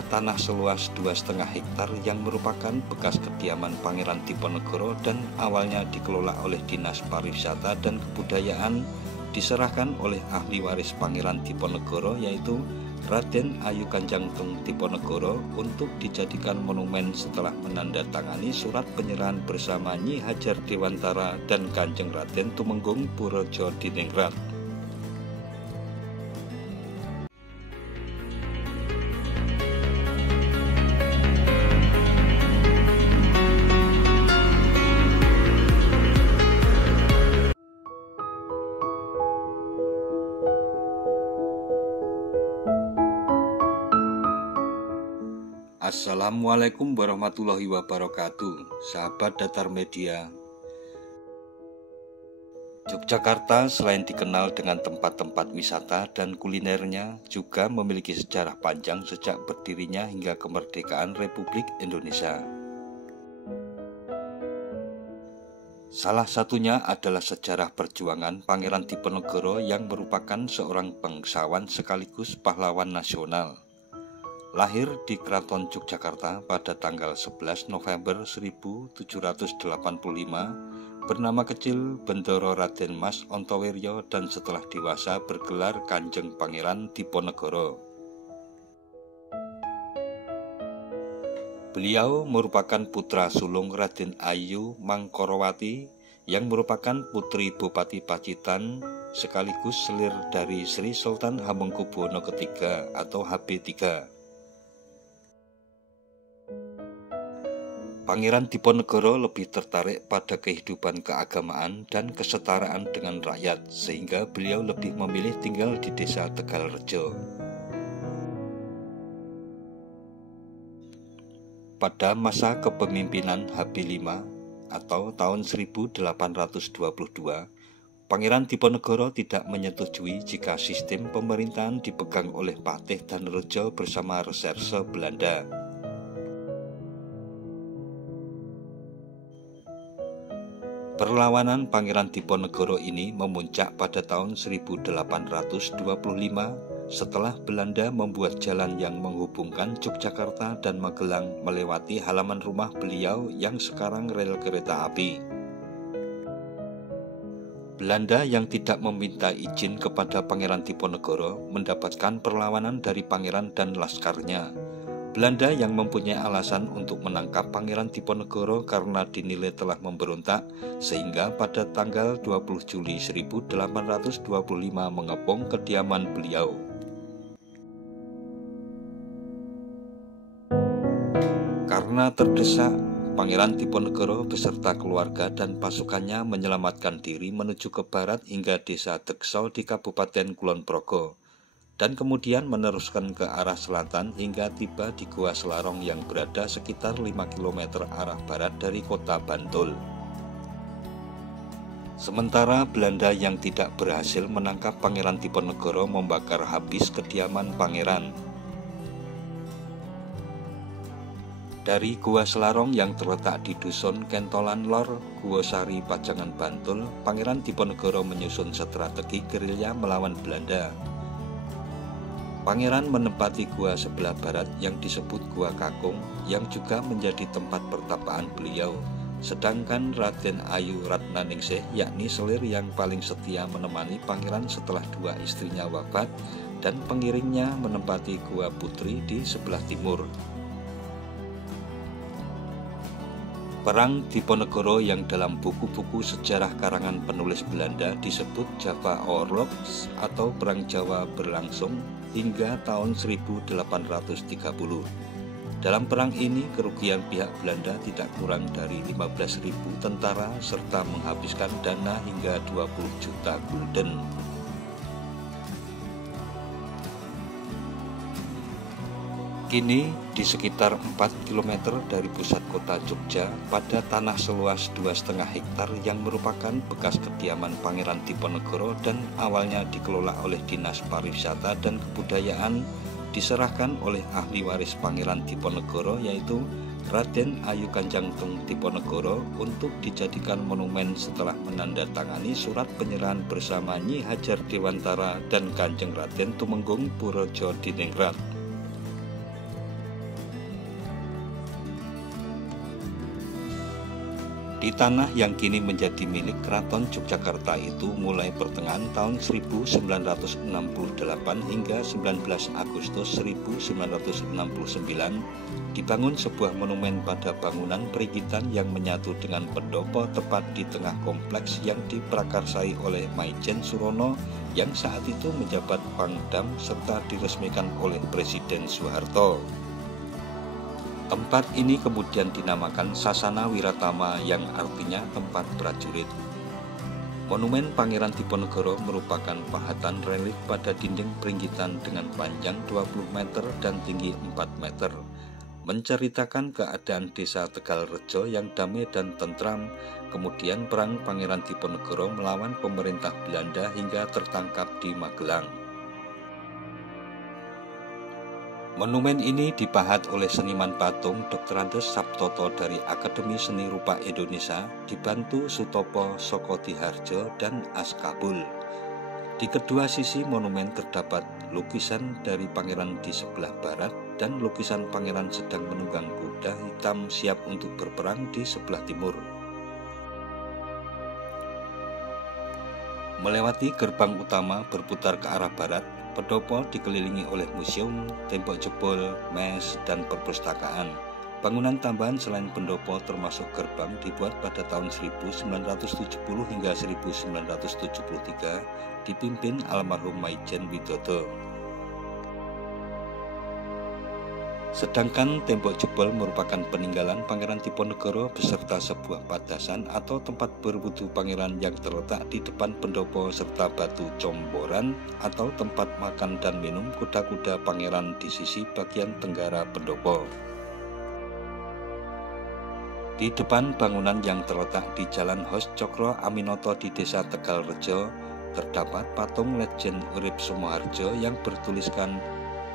pada tanah seluas 2,5 hektar yang merupakan bekas kediaman Pangeran Diponegoro dan awalnya dikelola oleh Dinas Pariwisata dan Kebudayaan, diserahkan oleh ahli waris Pangeran Diponegoro yaitu Raden Ayu Kanjangtung Diponegoro untuk dijadikan monumen setelah menandatangani surat penyerahan bersama Nyi Hajar Dewantara dan Kanjeng Raden Tumenggung Purejo Diningrat. Assalamualaikum warahmatullahi wabarakatuh, sahabat Datar Media. Yogyakarta selain dikenal dengan tempat-tempat wisata dan kulinernya, juga memiliki sejarah panjang sejak berdirinya hingga kemerdekaan Republik Indonesia. Salah satunya adalah sejarah perjuangan Pangeran Diponegoro yang merupakan seorang bangsawan sekaligus pahlawan nasional. Lahir di Keraton Yogyakarta pada tanggal 11 November 1785, bernama kecil Bendoro Raden Mas Ontowiryo dan setelah dewasa bergelar Kanjeng Pangeran Diponegoro. Beliau merupakan putra sulung Raden Ayu Mangkorowati yang merupakan putri Bupati Pacitan sekaligus selir dari Sri Sultan Hamengkubuwono III atau HB3. Pangeran Diponegoro lebih tertarik pada kehidupan keagamaan dan kesetaraan dengan rakyat, sehingga beliau lebih memilih tinggal di desa Tegalrejo. Pada masa kepemimpinan HB5 atau tahun 1822, Pangeran Diponegoro tidak menyetujui jika sistem pemerintahan dipegang oleh Patih Danurejo bersama reserse Belanda. Perlawanan Pangeran Diponegoro ini memuncak pada tahun 1825 setelah Belanda membuat jalan yang menghubungkan Yogyakarta dan Magelang melewati halaman rumah beliau yang sekarang rel kereta api. Belanda yang tidak meminta izin kepada Pangeran Diponegoro mendapatkan perlawanan dari pangeran dan laskarnya. Belanda yang mempunyai alasan untuk menangkap Pangeran Diponegoro karena dinilai telah memberontak, sehingga pada tanggal 20 Juli 1825 mengepung kediaman beliau. Karena terdesak, Pangeran Diponegoro beserta keluarga dan pasukannya menyelamatkan diri menuju ke barat hingga desa Dekso di Kabupaten Kulon Progo, dan kemudian meneruskan ke arah selatan hingga tiba di Gua Selarong yang berada sekitar 5 km arah barat dari kota Bantul. Sementara Belanda yang tidak berhasil menangkap Pangeran Diponegoro membakar habis kediaman pangeran. Dari Gua Selarong yang terletak di Dusun Kentolan Lor, Guosari, Pajangan, Bantul, Pangeran Diponegoro menyusun strategi gerilya melawan Belanda. Pangeran menempati gua sebelah barat yang disebut Gua Kakung, yang juga menjadi tempat pertapaan beliau. Sedangkan Raden Ayu Ratnaningsih, yakni selir yang paling setia menemani pangeran setelah dua istrinya wafat, dan pengiringnya menempati Gua Putri di sebelah timur. Perang Diponegoro yang dalam buku-buku sejarah karangan penulis Belanda disebut Java Oorlogs atau Perang Jawa berlangsung hingga tahun 1830. Dalam perang ini kerugian pihak Belanda tidak kurang dari 15.000 tentara serta menghabiskan dana hingga 20 juta gulden. Kini di sekitar 4 km dari pusat kota Jogja, pada tanah seluas 2,5 hektar yang merupakan bekas kediaman Pangeran Diponegoro dan awalnya dikelola oleh Dinas Pariwisata dan Kebudayaan, diserahkan oleh ahli waris Pangeran Diponegoro yaitu Raden Ayu Kanjangtung Diponegoro untuk dijadikan monumen setelah menandatangani surat penyerahan bersama Nyi Hajar Dewantara dan Kanjeng Raden Tumenggung Purejo Diningrat. Di tanah yang kini menjadi milik Keraton Yogyakarta itu mulai pertengahan tahun 1968 hingga 19 Agustus 1969 dibangun sebuah monumen pada bangunan perigitan yang menyatu dengan pendopo tepat di tengah kompleks yang diprakarsai oleh Maijen Surono yang saat itu menjabat Pangdam serta diresmikan oleh Presiden Soeharto. Tempat ini kemudian dinamakan Sasana Wiratama yang artinya tempat prajurit. Monumen Pangeran Diponegoro merupakan pahatan relik pada dinding peringgitan dengan panjang 20 meter dan tinggi 4 meter, menceritakan keadaan desa Tegalrejo yang damai dan tentram, kemudian perang Pangeran Diponegoro melawan pemerintah Belanda hingga tertangkap di Magelang. Monumen ini dipahat oleh seniman patung Dr. Andes Sabtoto dari Akademi Seni Rupa Indonesia, dibantu Sutopo Sokodiharjo dan Askabul. Di kedua sisi monumen terdapat lukisan dari pangeran di sebelah barat dan lukisan pangeran sedang menunggang kuda hitam siap untuk berperang di sebelah timur. Melewati gerbang utama berputar ke arah barat, pendopo dikelilingi oleh museum, tembok jebol, mes, dan perpustakaan. Bangunan tambahan selain pendopo termasuk gerbang dibuat pada tahun 1970 hingga 1973 dipimpin almarhum Maijen Widodo. Sedangkan tembok jebol merupakan peninggalan Pangeran Diponegoro beserta sebuah padasan atau tempat berwudu pangeran yang terletak di depan pendopo serta batu comboran atau tempat makan dan minum kuda-kuda pangeran di sisi bagian tenggara pendopo. Di depan bangunan yang terletak di Jalan Hos Cokro Aminoto di Desa Tegalrejo terdapat patung Lejen Urip Sumoharjo yang bertuliskan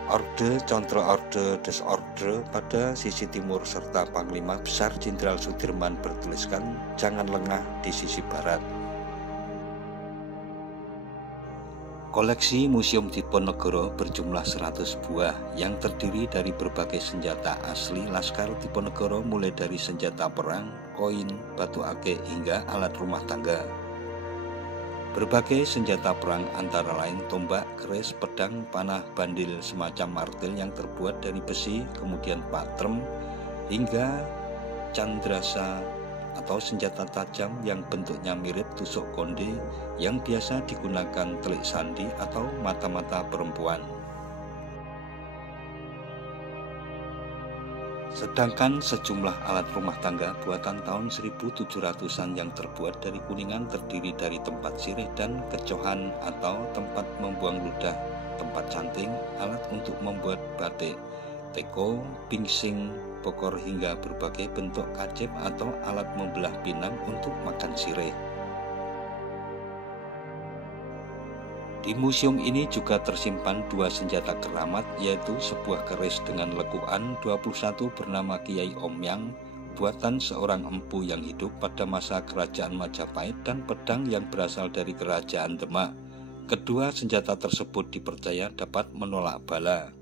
Orde Contro Orde Des Orde pada sisi timur serta Panglima Besar Jenderal Sudirman bertuliskan Jangan Lengah di sisi barat. Koleksi Museum Diponegoro berjumlah 100 buah yang terdiri dari berbagai senjata asli Laskar Diponegoro mulai dari senjata perang, koin, batu akik hingga alat rumah tangga. Berbagai senjata perang antara lain tombak, keris, pedang, panah, bandil, semacam martil yang terbuat dari besi, kemudian patrem, hingga candrasa atau senjata tajam yang bentuknya mirip tusuk konde yang biasa digunakan telik sandi atau mata-mata perempuan. Sedangkan sejumlah alat rumah tangga buatan tahun 1700-an yang terbuat dari kuningan terdiri dari tempat sirih dan kecohan atau tempat membuang ludah, tempat canting, alat untuk membuat batik, teko, pingsing, bokor hingga berbagai bentuk kacip atau alat membelah pinang untuk makan sirih. Di museum ini juga tersimpan dua senjata keramat, yaitu sebuah keris dengan lekukan 21 bernama Kiai Omyang, buatan seorang empu yang hidup pada masa kerajaan Majapahit, dan pedang yang berasal dari kerajaan Demak. Kedua senjata tersebut dipercaya dapat menolak bala.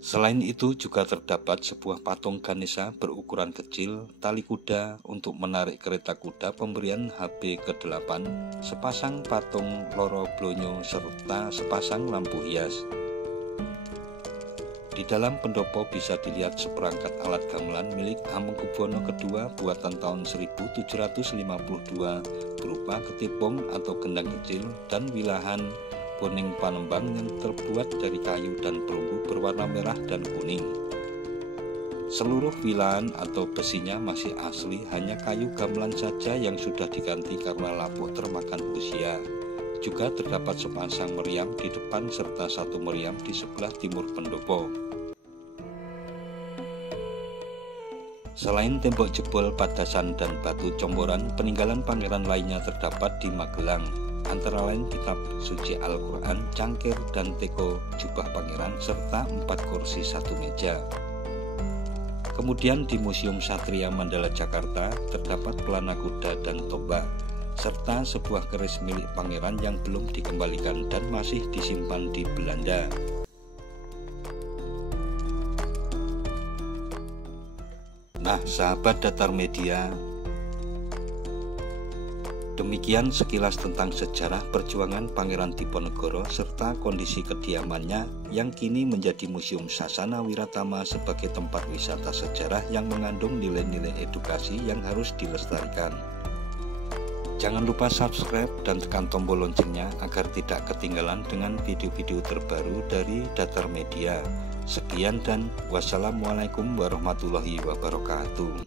Selain itu juga terdapat sebuah patung Ganesha berukuran kecil, tali kuda untuk menarik kereta kuda pemberian HB ke-8, sepasang patung loro blonyo serta sepasang lampu hias. Di dalam pendopo bisa dilihat seperangkat alat gamelan milik Hamengkubuwono II buatan tahun 1752 berupa ketipung atau gendang kecil dan wilahan boning panembang yang terbuat dari kayu dan perunggu berwarna merah dan kuning. Seluruh wilahan atau besinya masih asli, hanya kayu gamelan saja yang sudah diganti karena lapuk termakan usia. Juga terdapat sepasang meriam di depan serta satu meriam di sebelah timur pendopo. Selain tembok jebol, padasan, dan batu comboran, peninggalan pangeran lainnya terdapat di Magelang, antara lain kitab suci Al-Quran, cangkir, dan teko jubah pangeran, serta 4 kursi 1 meja. Kemudian di Museum Satria Mandala Jakarta terdapat pelana kuda dan tombak, serta sebuah keris milik pangeran yang belum dikembalikan dan masih disimpan di Belanda. Nah, sahabat Datar Media, Demikian sekilas tentang sejarah perjuangan Pangeran Diponegoro serta kondisi kediamannya yang kini menjadi Museum Sasana Wiratama sebagai tempat wisata sejarah yang mengandung nilai-nilai edukasi yang harus dilestarikan. Jangan lupa subscribe dan tekan tombol loncengnya agar tidak ketinggalan dengan video-video terbaru dari Datar Media. Sekian dan wassalamualaikum warahmatullahi wabarakatuh.